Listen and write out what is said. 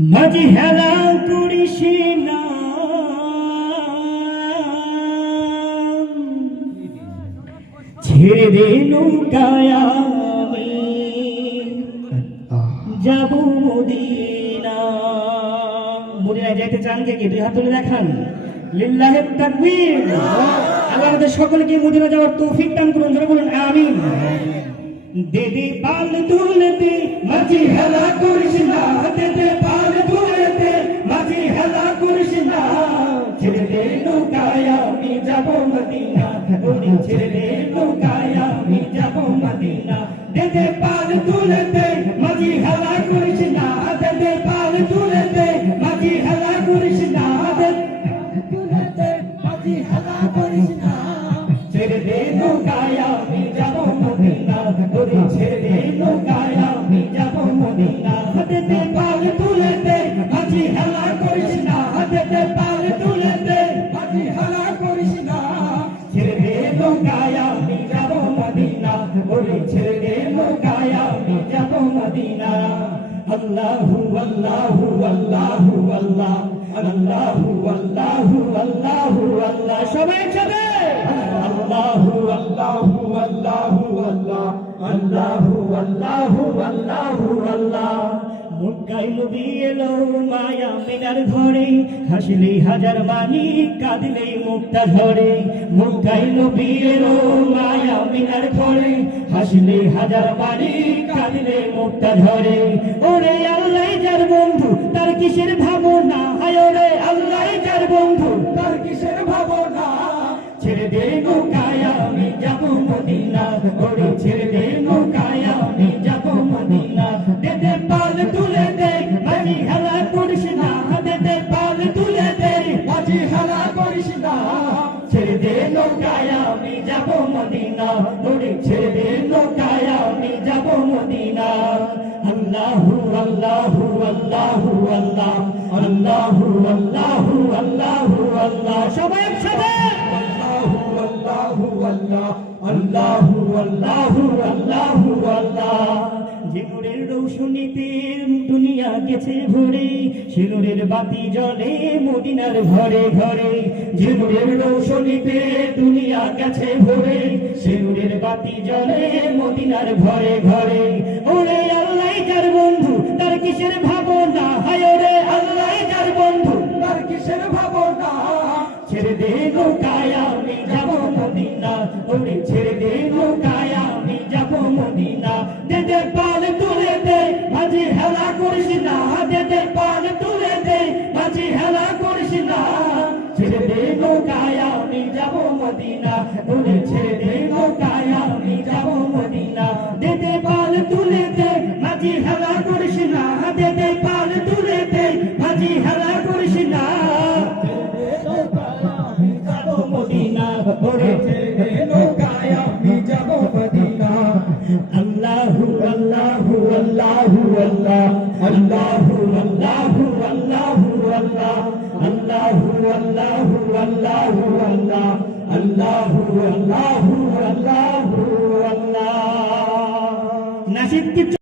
মাঝি হেলা করিস না ছেড়ে দে নৌকায় আমি। যাব মদিনা। মদিনায় যাইতে চান কে কি? দুই হাত তুলে দেখান। লিল্লাহে তাকবীর। আল্লাহ আমাদের সকলকে মদিনা যাওয়ার তৌফিক দান করুন যারা বলুন আমিন। দেদে পাল তুলতে মাঝি হেলা করিস না মদিনা ওরে ছেড়ে দে নৌকায় আমি যাব মদিনা দেদে পাল তুলতে মাঝি হেলা করিস না দেদে পাল তুলতে মাঝি হেলা করিস না তুলতে মাঝি হেলা করিস না মদিনা। আল্লাহু আল্লাহু আল্লাহু আল্লাহ। আল্লাহু আল্লাহু আল্লাহু আল্লাহ। সবাই আল্লাহু আল্লাহু আল্লাহ আল্লাহু আল্লাহু। আল্লাহু আল্লাহ মানি কাঁদলে মুক্তা ঝরে ওরে আল্লাহ যার বন্ধু, তার কিসের ভাবনা? হায় ওরে আল্লাহ যার বন্ধু, তার কিসের ভাবনা? ছেড়ে দে নৌকায় আমি যাব মদিনা ওরে ছেড়ে ছেড়ে দে নৌকায়, আমি যাব মদিনা। ওরে ছেড়ে দে নৌকায়, আমি যাব মদিনা। আল্লাহু আল্লাহু আল্লাহু, আল্লাহ। আল্লাহু আল্লাহু আল্লাহু, আল্লাহ। সবাই একসাথে। আল্লাহু আল্লাহু, আল্লাহ। যে নূরের রৌশনীতে দুনিয়া গেছে ভরে। সিঁদুরের বাতি জলে মদিনার ঘরে ঘরে। যে নূরের রৌশনীতে দুনিয়া গেছে ভরে। সিঁদুরের বাতি জলে মদিনার ঘরে ঘরে। মদিনা ওরে ছেড়ে দে নৌকায়, আমি যাব মদিনা। দে দে পাল তুলে দে, মাঝি হেলা করিস না। দে দে পাল তুলে দে, মাঝি হেলা করিস না। মদিনা। ওরে নৌকায়, আমি যাব মদিনা। আল্লাহু আল্লাহু আল্লাহু, আল্লাহ। আল্লাহু আল্লাহু আল্লাহু, আল্লাহ। আল্লাহু আল্লাহু আল্লাহু। আল্লাহ আল্লাহু আল্লাহু আল্লাহু